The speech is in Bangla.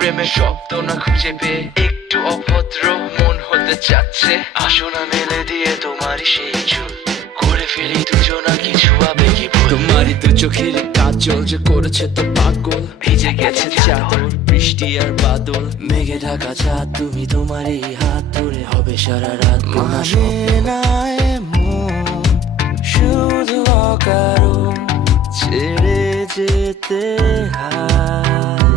প্রেমের শব্দ না খুঁজে পেয়ে একটু অভদ্র মন হতে চাচ্ছে। আসো না মেলে দিয়ে তোমারই সেই চুল, করে ফেলি দুজনা কিছু আবেগী ভুল। তোমারই দু চোখের কাজল যে করেছে তো পাগল, ভিজে গেছে চাদর বৃষ্টি আর বাদল। মেঘে ঢাকা চাঁদ তুমি তোমারই হাত ধরে হবে সারা রাত। মানে না এমন শুধু অকারণ ছেড়ে যেতে হয়।